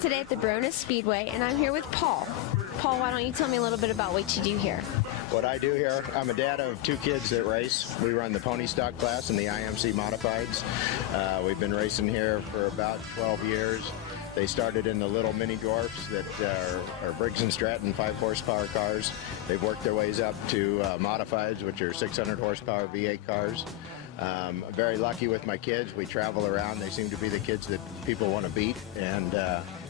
today at the Barona Speedway, and I'm here with Paul. Paul, why don't you tell me a little bit about what you do here? What I do here, I'm a dad of 2 kids that race. We run the pony stock class and the IMC modifieds. We've been racing here for about 12 years. They started in the little mini dwarfs that are Briggs & Stratton 5-horsepower cars. They've worked their ways up to modifieds, which are 600 horsepower V8 cars. I'm very lucky with my kids. We travel around. They seem to be the kids that people want to beat, and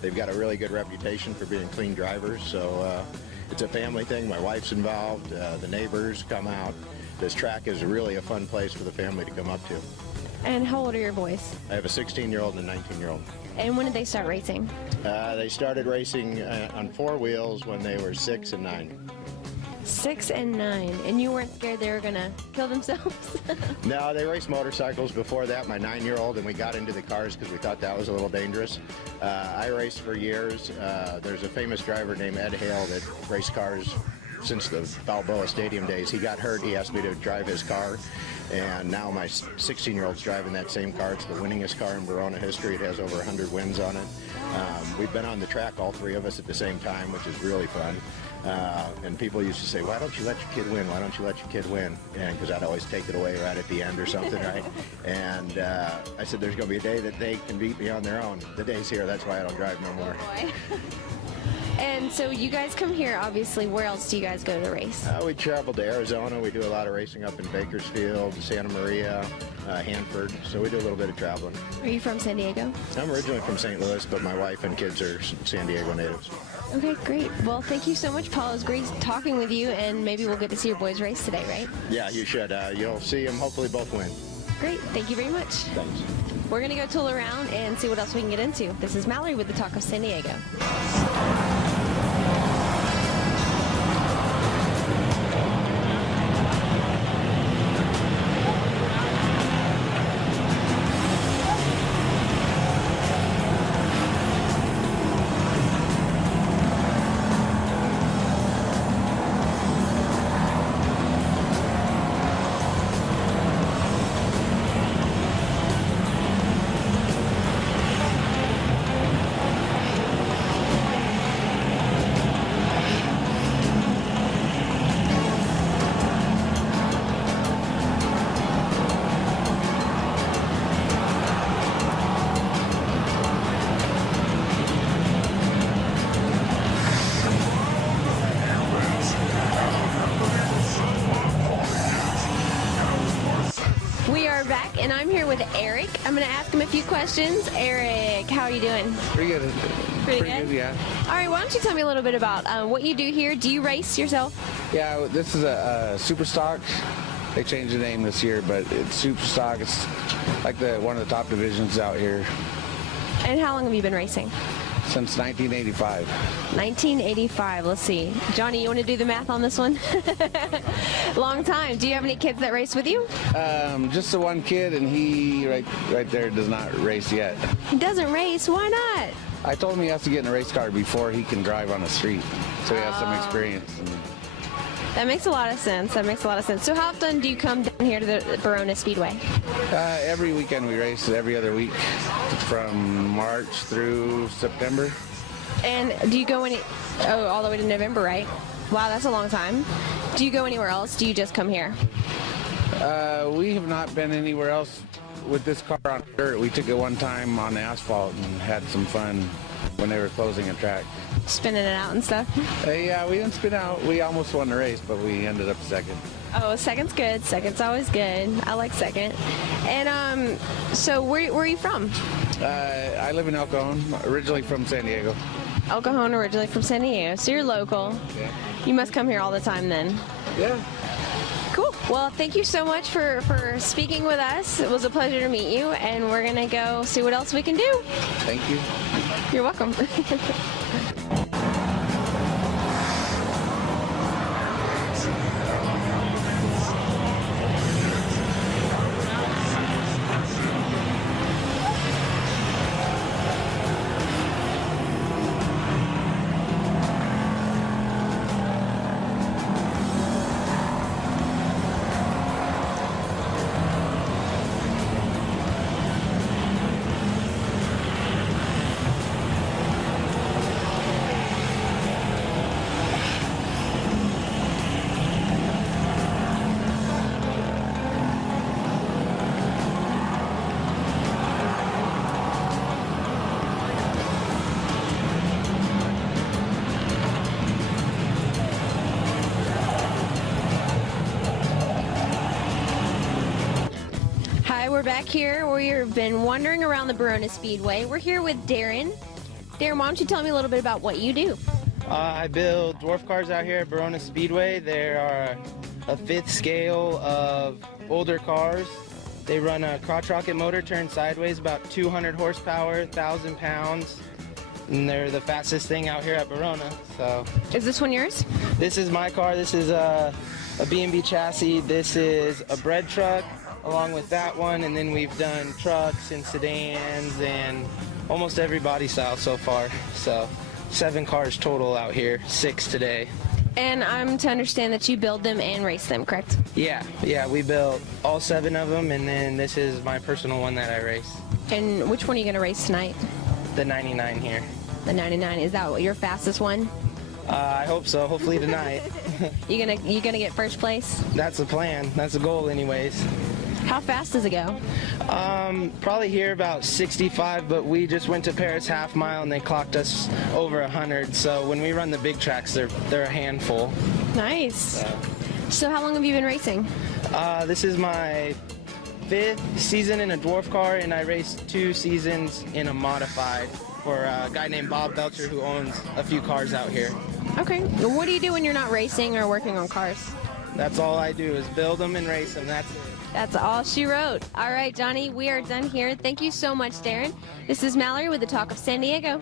they've got a really good reputation for being clean drivers. So it's a family thing. My wife's involved. The neighbors come out. This track is really a fun place for the family to come up to. And how old are your boys? I have a 16-year-old and a 19-year-old. And when did they start racing? They started racing on 4 wheels when they were 6 and 9. 6 and 9. And you weren't scared they were going to kill themselves? No, they raced motorcycles before that, my 9-year-old, and we got into the cars because we thought that was a little dangerous. I raced for years. There's a famous driver named Ed Hale that raced cars since the Balboa Stadium days. He got hurt. He asked me to drive his car, and now my 16-year-old's driving that same car. It's the winningest car in Barona history. It has over 100 wins on it. We've been on the track, all 3 of us at the same time, which is really fun. And people used to say, why don't you let your kid win? Why don't you let your kid win? And because I'd always take it away right at the end or something, right? And I said, there's going to be a day that they can beat me on their own. The day's here. That's why I don't drive no more. And so you guys come here, obviously. Where else do you guys go to race? We travel to Arizona. We do a lot of racing up in Bakersfield, Santa Maria, Hanford. So we do a little bit of traveling. Are you from San Diego? I'm originally from St. Louis, but my wife and kids are San Diego natives. Okay, great. Well, thank you so much, Paul. It was great talking with you, and maybe we'll get to see your boys race today, right? Yeah, you should. You'll see them hopefully both win. Great. Thank you very much. Thanks. We're going to go tool around and see what else we can get into. This is Mallory with the Talk of San Diego. Back, and I'm here with Eric. I'm going to ask him a few questions. Eric, how are you doing? Pretty good. Pretty good? Yeah. All right, why don't you tell me a little bit about what you do here? Do you race yourself? Yeah, this is a super stock. They changed the name this year, but it's super stock. It's like one of the top divisions out here. And how long have you been racing? Since 1985. 1985. Let's see. Johnny, you want to do the math on this one? Long time. Do you have any kids that race with you? Just the one kid, and he right there does not race yet. He doesn't race? Why not? I told him he has to get in a race car before he can drive on the street, so he has some experience. That makes a lot of sense. That makes a lot of sense. So how often do you come down here to the Barona Speedway? Every weekend we race, every other week, from March through September. And do you go all the way to November, right? Wow, that's a long time. Do you go anywhere else? Do you just come here? We have not been anywhere else with this car on dirt. We took it one time on the asphalt and had some fun when they were closing a track. Spinning it out and stuff? Yeah, we didn't spin out. We almost won the race, but we ended up second. Oh, second's good. Second's always good. I like second. And so where are you from? I live in El Cajon, originally from San Diego. El Cajon, originally from San Diego. So you're local. Yeah. You must come here all the time then. Yeah. Cool. Well, thank you so much for speaking with us. It was a pleasure to meet you, and we're going to go see what else we can do. Thank you. You're welcome. we're back here. We've been wandering around the Barona Speedway. We're here with Darren. Darren, why don't you tell me a little bit about what you do? I build dwarf cars out here at Barona Speedway. There are a fifth scale of older cars. They run a crotch rocket motor turned sideways, about 200 horsepower, 1,000 pounds. And they're the fastest thing out here at Barona. So, Is this one yours? this is my car. This is a B&B chassis. This is a bread truck along with that one. And then we've done trucks and sedans and almost every body style so far. So 7 cars total out here, 6 today. And I'm to understand that you build them and race them, correct? Yeah, we built all 7 of them, and then this is my personal one that I race. And which one are you going to race tonight? The 99 here. The 99. Is that your fastest one? I hope so, hopefully tonight. You gonna get first place? That's the plan, that's the goal anyways. How fast does it go? Probably here about 65, but we just went to Paris half mile and they clocked us over 100. So when we run the big tracks, they're a handful. Nice. So how long have you been racing? This is my 5th season in a dwarf car, and I raced 2 seasons in a modified for a guy named Bob Belcher who owns a few cars out here. Okay. What do you do when you're not racing or working on cars? That's all I do is build them and race them. That's it. That's all she wrote. All right, Johnny, we are done here. Thank you so much, Darren. This is Mallory with the Talk of San Diego.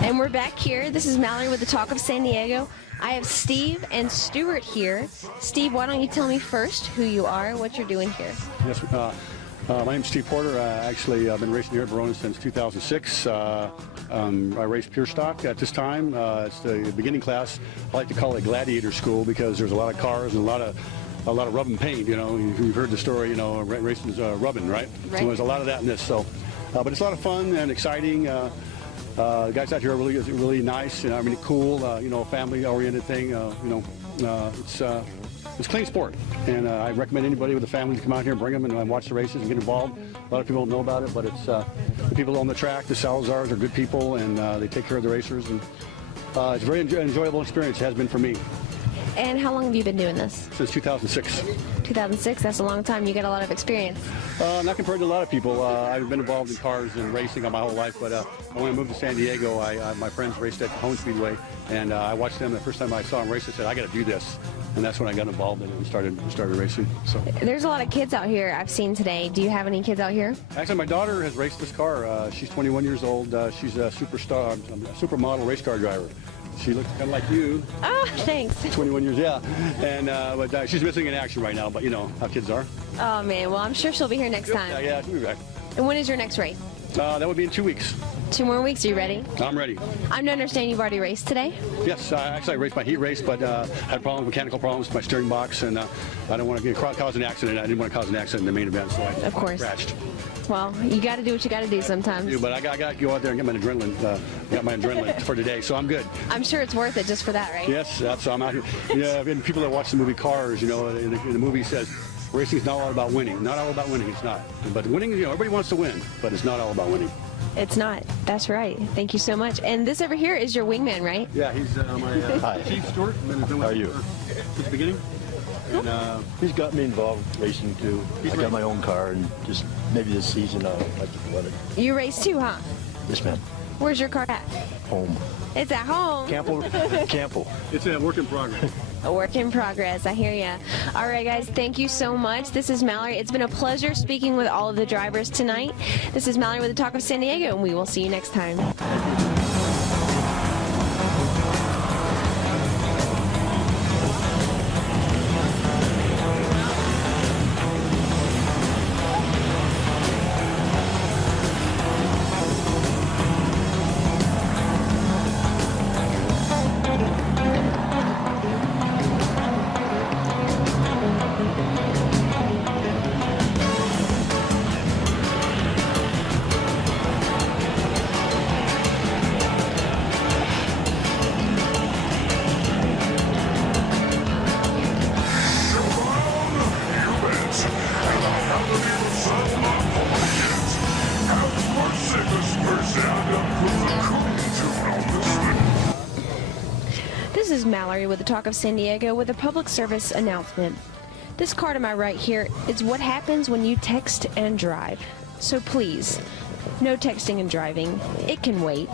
And we're back here. This is Mallory with the Talk of San Diego. I have Steve and Stuart here. Steve, why don't you tell me first who you are, what you're doing here? Yes, my name's Steve Porter. Actually, I've been racing here at Barona since 2006. I race pure stock at this time. It's the beginning class. I like to call it gladiator school because there's a lot of cars and a lot of rub and paint. You know, you've heard the story. You know, racing's rubbing, right? Right. So there's a lot of that in this. So, but it's a lot of fun and exciting. The guys out here are really nice and really cool. You know, family-oriented thing. It's a clean sport, and I recommend anybody with a family to come out here and bring them and watch the races and get involved. A lot of people don't know about it, but it's the people on the track, the Salazars, are good people, and they take care of the racers. And it's a very enjoyable experience. It has been for me. And how long have you been doing this? Since 2006. 2006, that's a long time. You got a lot of experience. Not compared to a lot of people. I've been involved in cars and racing all my whole life, but when I moved to San Diego, my friends raced at Barona SpeedWay, and I watched them. The first time I saw them race, I said, I got to do this. And that's when I got involved in it and started racing. So There's a lot of kids out here I've seen today. Do you have any kids out here? actually, my daughter has raced this car. She's 21 years old. She's a supermodel race car driver. She looks kind of like you. Oh, thanks. 21 years, yeah. And but she's missing in action right now. But you know how kids are. Oh, man. Well, I'm sure she'll be here next time. Yeah, she'll be back. And when is your next race? That would be in 2 weeks. 2 more weeks. Are you ready? I'm ready. I'm to understand you've already raced today? Yes, actually I raced my heat race, but had mechanical problems with my steering box, and I don't want to cause an accident. I didn't want to cause an accident in the main event, so I Of course. crashed. Well, you got to do what you got to do sometimes. But I got to go out there and get my adrenaline for today, so I'm good. I'm sure it's worth it just for that, right? Yes, so I'm out here. Yeah, and people that watch the movie Cars, you know, in the movie says, racing is not all about winning. Not all about winning, it's not. But winning, you know, everybody wants to win, but it's not all about winning. It's not. That's right. Thank you so much. And this over here is your wingman, right? Yeah, he's my Hi. Chief Stewart. How are you? Since the beginning. And, He's got me involved racing too. I got my own car, and just maybe this season I'll like to let it. You race too, huh? Yes, ma'am. Where's your car at? Home. It's at home. Campo. it's a work in progress. A work in progress. I hear ya. All right, guys. Thank you so much. This is Mallory. It's been a pleasure speaking with all of the drivers tonight. This is Mallory with the Talk of San Diego, and we will see you next time. This is Mallory with the Talk of San Diego with a public service announcement. This car to my right here is what happens when you text and drive. So please, no texting and driving. It can wait.